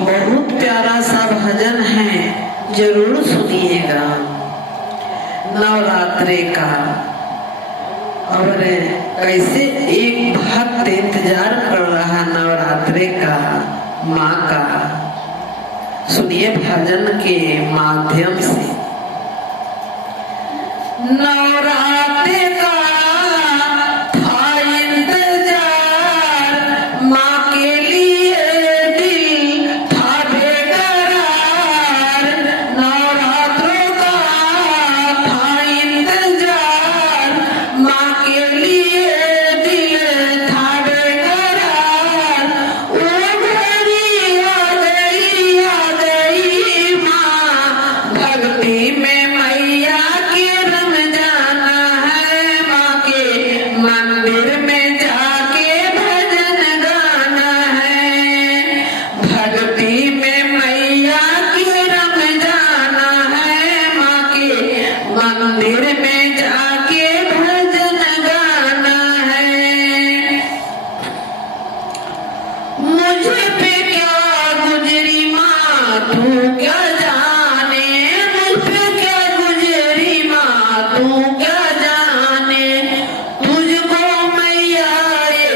बहुत प्यारा सा भजन है, जरूर सुनिएगा नवरात्रे का। और कैसे एक भक्त इंतजार कर रहा नवरात्रे का, माँ का। सुनिए भजन के माध्यम से। नवरात्रे का था इंतजार, माँ के लिए दिल था बेकरार। नवरात्रों का था इंतजार, माँ के लिए दिल था बेकरार। वो घड़ी आ गई माँ, भक्ति में मैया के रंग जाना है। माँ के मंदिर में जाके भजन गाना है। भक्ति में मैया के रंग जाना है। माँ के मंदिर में जाके भजन गाना है। मुझे पे क्या गुजरी माँ तू क्या जाने, मुझ पे क्या गुजरी माँ तू क्या जाने। तुझको मैया ये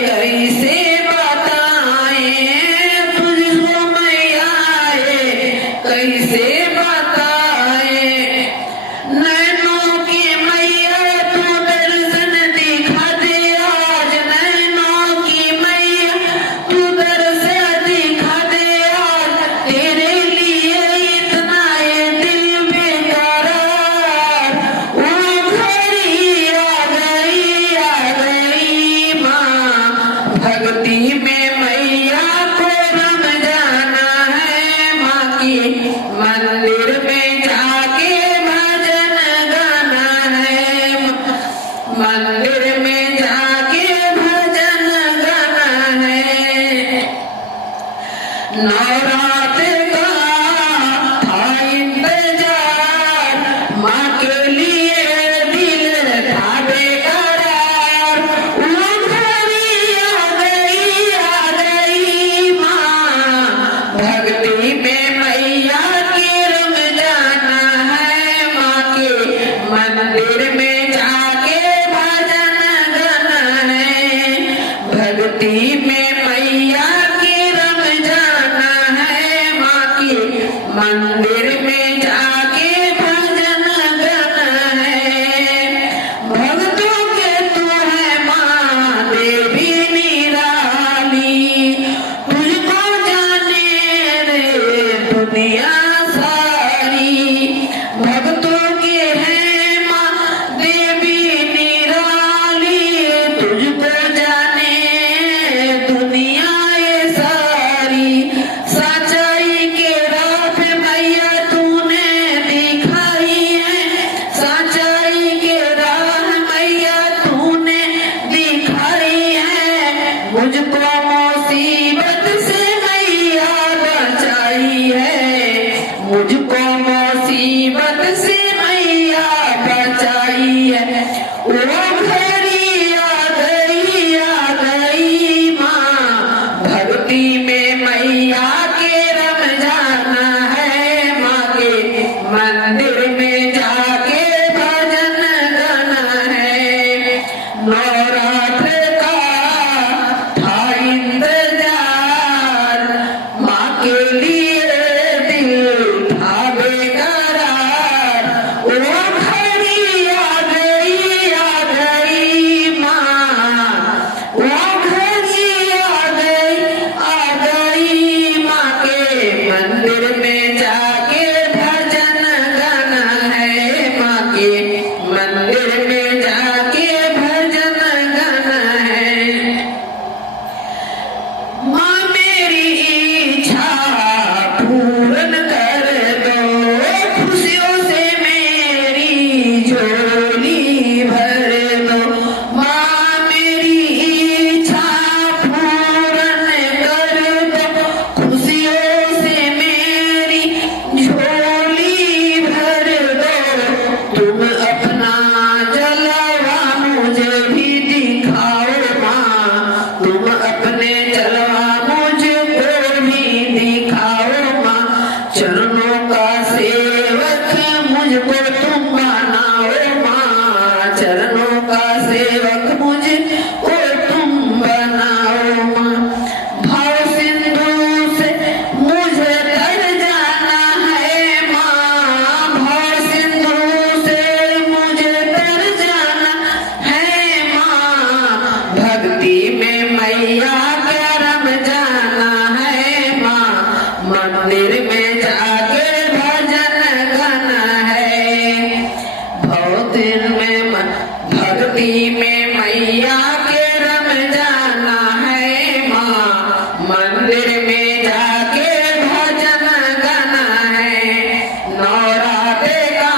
कैसे बताए, तुझको मैया ये कैसे बताए। नैनों की मैया तू दर्शन दिखा दे आज, नैनों की मैया तू दर्शन दिखा दे आज। तेरे लिए इतना ये दिल बेकरार। वो घड़ी आ गई माँ, भक्ति में मैया को रम जाना है। माँ के मंदिर में जाके भजन गाना है। मंदिर में जाके भजन गाना है। नवरात्र का था इंतजार, माँ के लिए दिल था बेकरार। वो घड़ी आ गई माँ, भक्ति में मैया के रंग जाना है। माँ के मंदिर में जाके भजन गाना है। भक्ति में मैया के रंग जाना है। माँ के मंदिर में जाके भजन गाना है। भक्तों के तू है माँ देवी निराली, तुझको जाने रे दुनिया सारी। भक्तों के है माँ देवी निराली, तुझको जाने दुनिया ये सारी। सच्चाई के राह पे मैया तूने दिखाई है, सच्चाई के राह मैया तूने दिखाई है। मुझको मुसीबत से मैया बचाई है, मुझको मुसीबत से मैया बचाई है। वो घड़ी आ गई माँ, भक्ति में मैया के रम जाना है। माँ के मंदिर में जाके भजन गाना है। नवरात्र का था इंतजार, माँ के लिए दिल था बेकरार। चरणों का सेवक मुझको तुम बनाओ माँ, चरणों का सेवक मुझको तुम बनाओ माँ। भाव सिंधु से मुझे तर जाना है माँ, भाव सिंधु से मुझे तर जाना है माँ। भक्ति में मैया का रम जाना है माँ, मंदिर में जाके भजन गाना है। भक्ति में मैया के रम जाना है माँ, मंदिर में जाके भजन गाना है। नवरात्रे का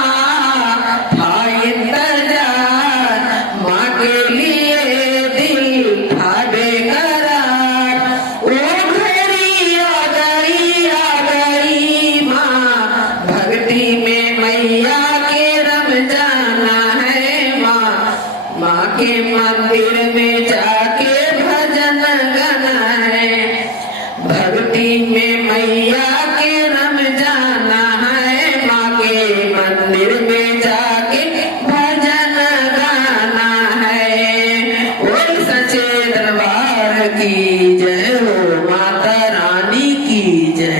था इंतजार, माँ के लिए दिल था बेकरार। ओ घड़ी आ गई माँ, भक्ति में मैया के रम जाना है माँ, माँ के मंदिर में जाके भजन गाना है। भक्ति में मैया के रम जाना है, माँ के मंदिर में जाके भजन गाना है। बोल सच्चे दरबार की जय हो, माता रानी की जय।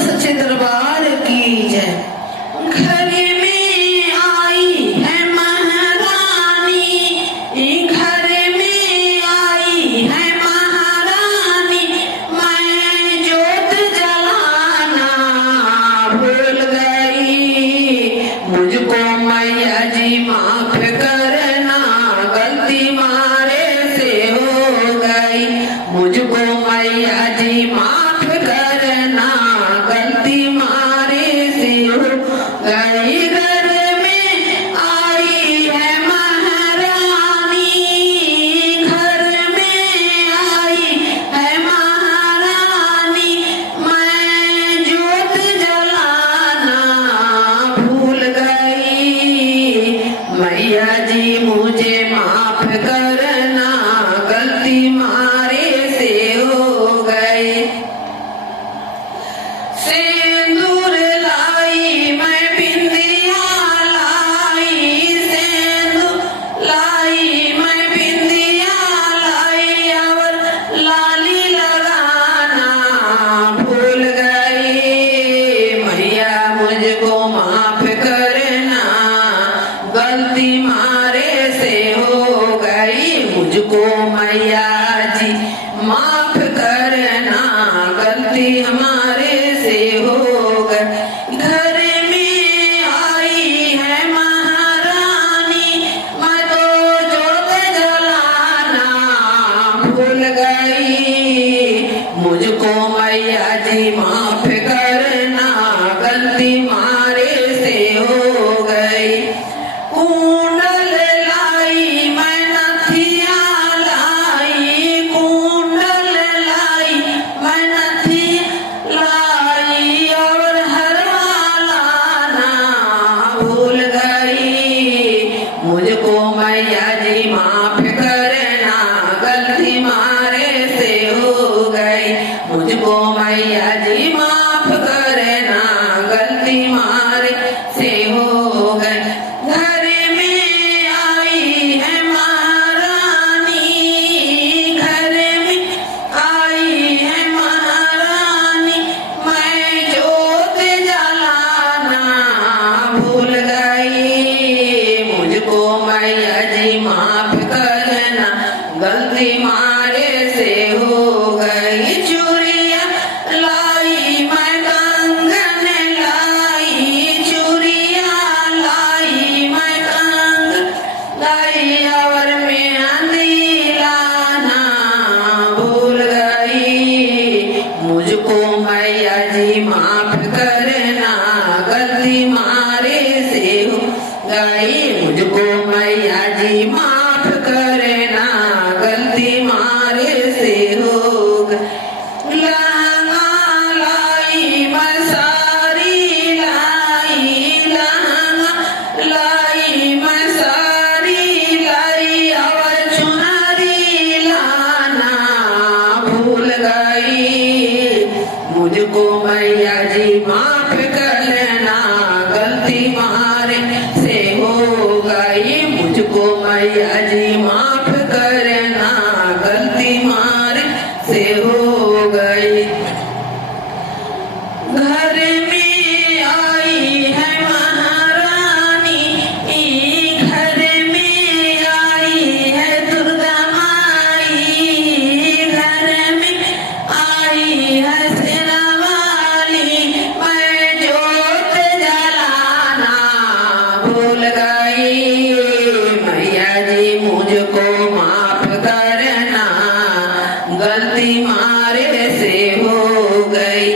सच्चे दरबार की जय। घर में आई है महारानी, घर में आई है महारानी, मैं जोत जलाना भूल गई। मुझको मैया जी माफ करना, गलती मारे से हो गई। मुझको मैया जी माफ करना, गलती मारे से हो गई। घर में आई है महारानी, घर में आई है महारानी, मैं जोत जलाना भूल गई। मैया जी मुझे माफ करना, गलती मारे से हो गई। सिंदूर लाई मैं बिंदिया लाई, सिंदूर लाई मैं बिंदिया लाई, और लाली लगाना भूल गई। मैया मुझको माफ करना, गलती मारे से हो गई। मुझको मैया जी माफ करना, गलती हमारे से हो गई। घर में आई है महारानी, मैं तो जोत जलाना भूल गई। मुझको मैया जी माफ करना, गलती मारे से हो गई। कुंडल लाई मैं नथिया लाई, कुंडल लाई मैं नथिया लाई, और हरवा लाना भूल गई। मुझको मैया जी माफ करना, गलती मारे से हो गई। मुझको मैया जी माफ करना, गलती मारे से हो गई। घर में आई है महारानी, घर में आई है महारानी, मैं जोत जलाना भूल गई। मुझको मैया जी माफ करना, गलती मारे से हो गई। चूड़िया लाई मैं कंगन लाई, चूड़िया लाई मैं कंगन लाई, और मेहंदी लाना भूल गई। मुझको मैया जी माफ करना, गलती मारे से हो गई। मुझको मैया जी माफ करना, गलती मारे गलती मारे से हो गई।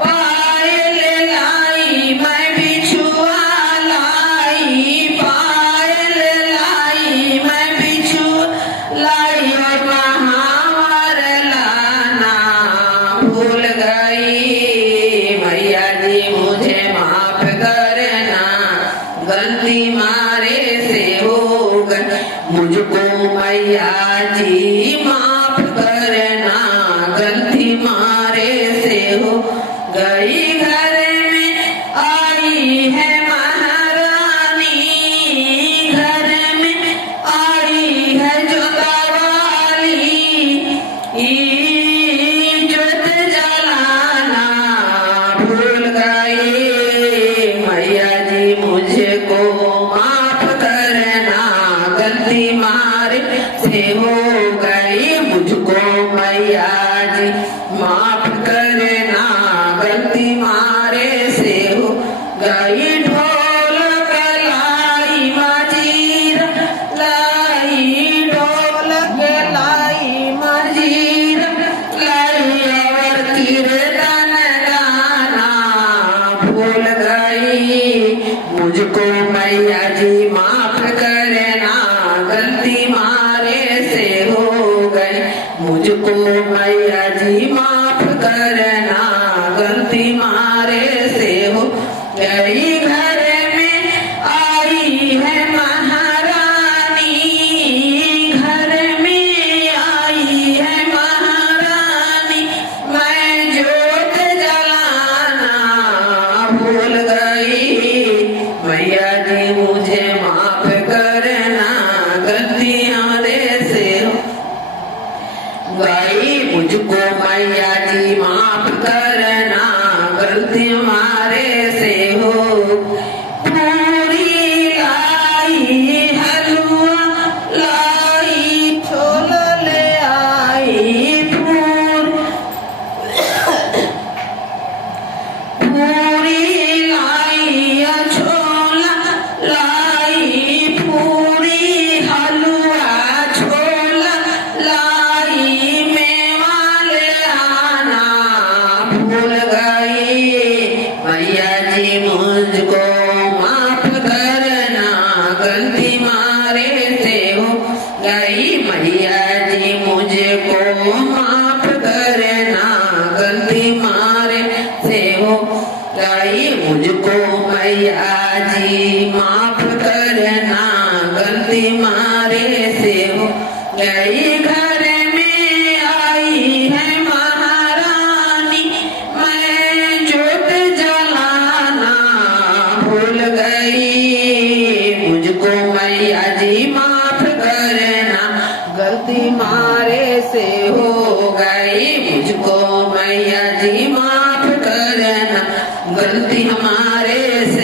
पायल लाई मैं बिछुआ लाई, पायल लाई मैं बिछुआ लाई, और महावर लाना भूल गई। मैया जी मुझे माफ करना, गलती मारे से हो गई। मुझको मैया जी माफ करना, गलती मारे से हो गई। घर में आई है महारानी, घर में आई है जोतावाली, इज्जत जलाना भूल गई। मैया जी मुझको माफ करना, गलती मारे से हो गई। मुझको मैया जी माफ करना, गलती मारे से हो गई। ढोलक लाई मजीरा लाई, ढोलक लाई मजीरा लाई, और कीर्तन गाना भूल गई। मुझको मैया जी माफ करना, गलती मारे से हो गई। मुझको मैया जी माफ करना, गलती मारे से हो गई। घर में आई है महारानी, घर में आई है महारानी, मैं जोत जलाना भूल गई। मैया जी मुझे माफ करना, गलती हमारे से हो गई। मुझको मैया जी माफ करना, गलती हमारे से हो। पूरी लाई हलवा लाई, छोला ले आई, पूरी लाई छोला लाई, पूरी हलवा छोला लाई, मेवा ले आना भूल गई। मैया जी मुझको माफ करना, गलती मारे से हो गई। मैया जी मुझको माफ करना, गलती मारे से हो गई। मुझको मैया जी माफ करना, गलती मारे से हो गई। घर में आई है महारानी, मैं जोत जलाना भूल गई। मुझको मैया जी माफ करना, गलती मारे से हो गई। मुझको मैया जी माफ करना, गलती हमारे से